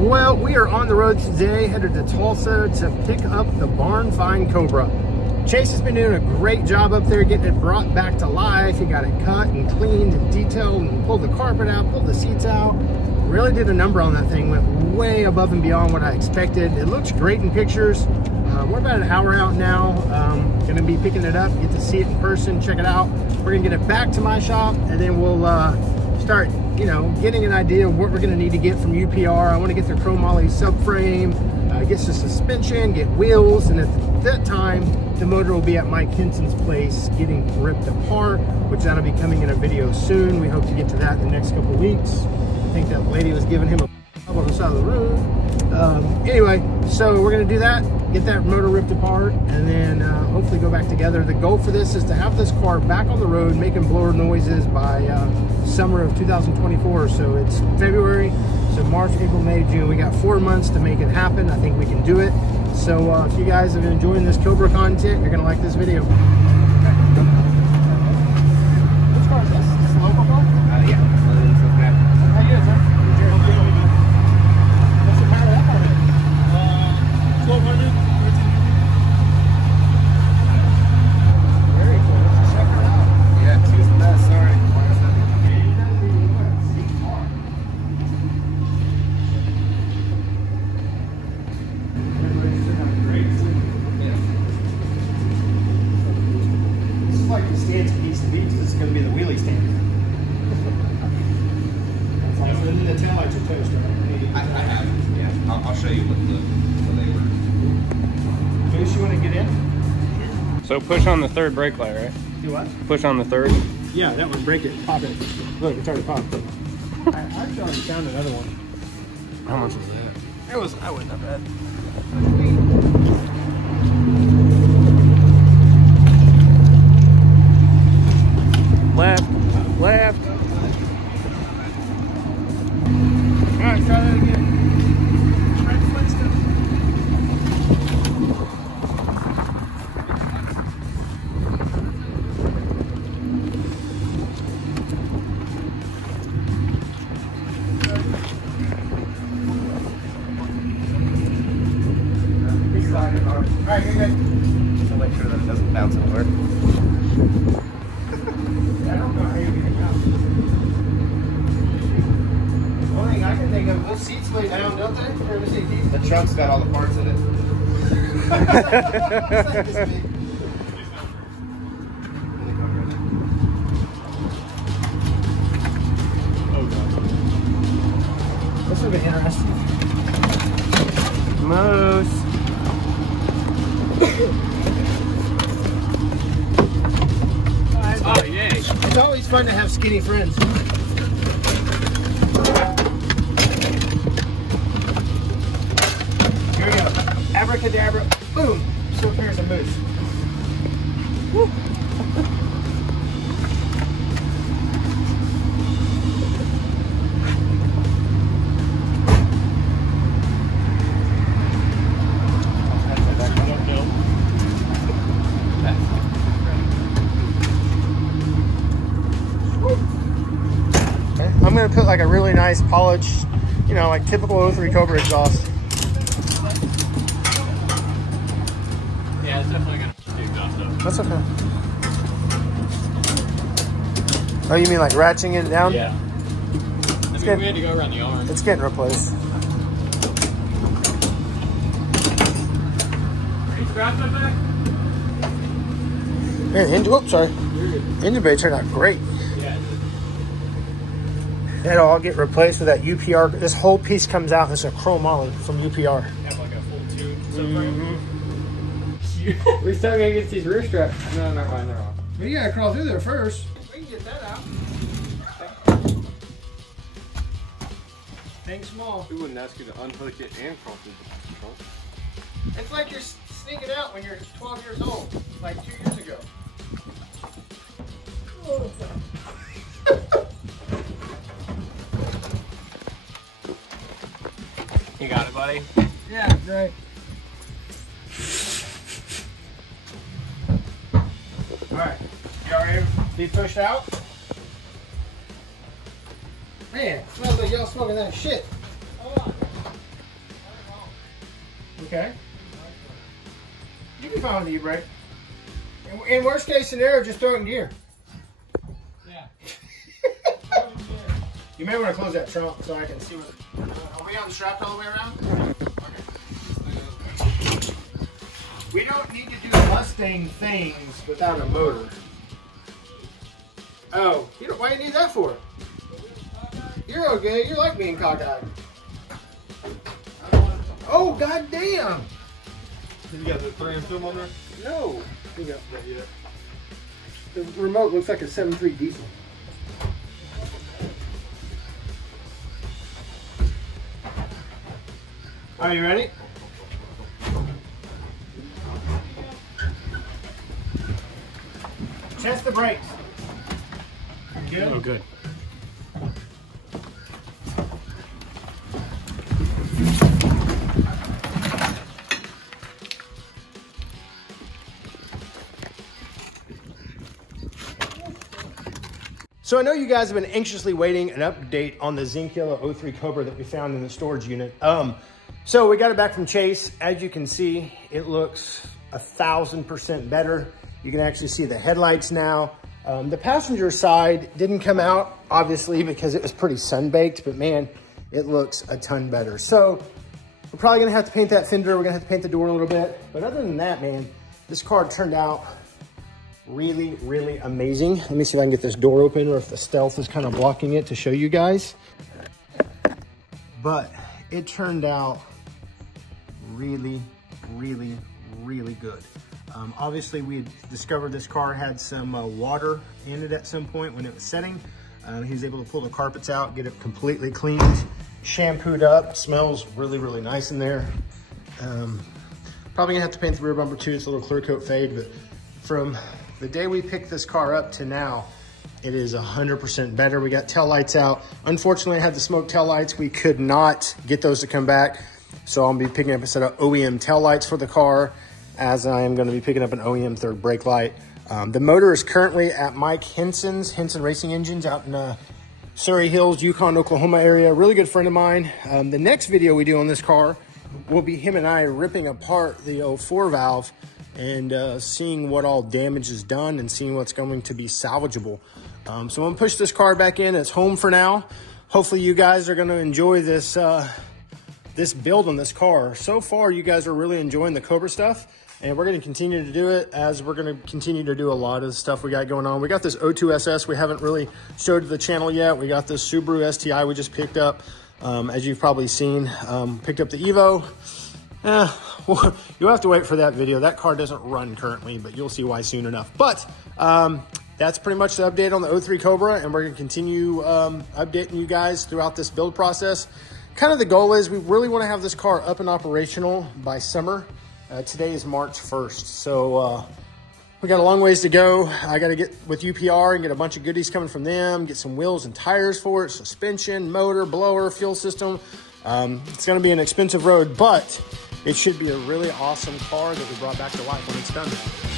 Well, we are on the road today, headed to Tulsa to pick up the Barnfind Cobra. Chase has been doing a great job up there getting it brought back to life. He got it cut and cleaned and detailed and pulled the carpet out, pulled the seats out. Really did a number on that thing, went way above and beyond what I expected. It looks great in pictures. We're about an hour out now. Gonna be picking it up, get to see it in person, check it out. We're gonna get it back to my shop, and then we'll start, you know, getting an idea of what we're gonna need to get from UPR. I wanna get the chromoly subframe, get some suspension, get wheels, and at that time, the motor will be at Mike Henson's place getting ripped apart, which that'll be coming in a video soon. We hope to get to that in the next couple of weeks. I think that lady was giving him a on the side of the road. Anyway, so we're gonna do that, get that motor ripped apart, and then hopefully go back together. The goal for this is to have this car back on the road making blower noises by summer of 2024. So it's February, so March, April, May, June. We got 4 months to make it happen. I think we can do it. So if you guys have been enjoying this Cobra content, you're gonna like this video. Which car is this? Is this a local car? Yeah. How you doing, sir? What's the power of that car? 1200. Very cool. Let's check it out. Yeah, two's the best. Sorry. This is like the stance it needs to be, because it's going to be the wheelie stand. So the taillights are toast, right? I have, yeah. I'll show you what they were. Moose, you want to get in? So push on the third brake light, right? Do what? Push on the third. Yeah, that one. Break it. Pop it. Look, it's already popped. I actually already found another one. How much was that? It was, I wasn't that bad. Left, left. All right, try that again. Try the footstep. All right, you're good. So make sure that it doesn't bounce anywhere. I don't know how you're getting out. One thing I can think of, those seats lay down, don't they? For the seat. The trunk's got all the parts in it. Oh god. This would be interesting. Moose. Oh, yay. It's always fun to have skinny friends. Here we go. Abracadabra. Boom. So appears a moose. Woo. I'm going to put like a really nice polished, you know, like typical 03 Cobra exhaust. Yeah, it's definitely going to be exhaust up. That's okay. Oh, you mean like ratcheting it down? Yeah. I mean, we had to go around the arm. It's getting replaced. Are you scratched up there? Man, whoops, sorry. Engine bay turned out great. Yeah. It'll all get replaced with that UPR. This whole piece comes out. This is a chromoly from UPR. Have like a full tube subframe. We still gotta get these rear straps. No, never mind, they're off. But you gotta crawl through there first. We can get that out. Thing small. We wouldn't ask you to unhook it and crawl through the trunk. It's like you're sneaking out when you're 12 years old, like 2 years ago. Oh. You got it, buddy? Yeah, great. Alright, you all ready to be pushed out? Man, smells like y'all smoking that shit. Hold on. Okay. You can fine with the e-brake. In worst case scenario, just throw it in gear. Yeah. You may want to close that trunk so I can see what. Are we unstrapped all the way around? Okay. We don't need to do Mustang things without a motor. Oh, why do you need that for? You're okay. You're like being cockeyed. Oh, goddamn! You got the 3 and film on there? No. You got that yet. The remote looks like a 7.3 diesel. Are you ready? Test the brakes. Good? Oh, good. So I know you guys have been anxiously waiting an update on the zinc yellow 03 Cobra that we found in the storage unit. So we got it back from Chase. As you can see, it looks 1,000% better. You can actually see the headlights now. The passenger side didn't come out, obviously, because it was pretty sun-baked, but man, it looks a ton better. So we're probably gonna have to paint that fender. We're gonna have to paint the door a little bit. But other than that, man, this car turned out really, really amazing. Let me see if I can get this door open or if the stealth is kind of blocking it to show you guys. But it turned out really, really, really good. Obviously, we had discovered this car had some water in it at some point when it was setting. He was able to pull the carpets out, get it completely cleaned, shampooed up. Smells really, really nice in there. Probably gonna have to paint the rear bumper too. It's a little clear coat fade, but from the day we picked this car up to now, it is 100% better. We got tail lights out. Unfortunately, I had the smoke tail lights. We could not get those to come back. So I'll be picking up a set of OEM tail lights for the car, as I am gonna be picking up an OEM third brake light. The motor is currently at Mike Henson's, Henson Racing Engines out in Surrey Hills, Yukon, Oklahoma area. Really good friend of mine. The next video we do on this car will be him and I ripping apart the 04 valve and seeing what all damage is done and seeing what's going to be salvageable. So I'm gonna push this car back in. It's home for now. Hopefully you guys are gonna enjoy this, this build on this car. So far, you guys are really enjoying the Cobra stuff, and we're gonna continue to do it as we're gonna continue to do a lot of the stuff we got going on. We got this 02 SS we haven't really showed to the channel yet. We got this Subaru STI we just picked up, as you've probably seen. Picked up the Evo. Well, you'll have to wait for that video. That car doesn't run currently, but you'll see why soon enough. But that's pretty much the update on the 03 Cobra, and we're gonna continue updating you guys throughout this build process. Kind of the goal is we really wanna have this car up and operational by summer. Today is March 1st, so we got a long ways to go. I gotta get with UPR and get a bunch of goodies coming from them, get some wheels and tires for it, suspension, motor, blower, fuel system. It's gonna be an expensive road, but it should be a really awesome car that we brought back to life when it's done.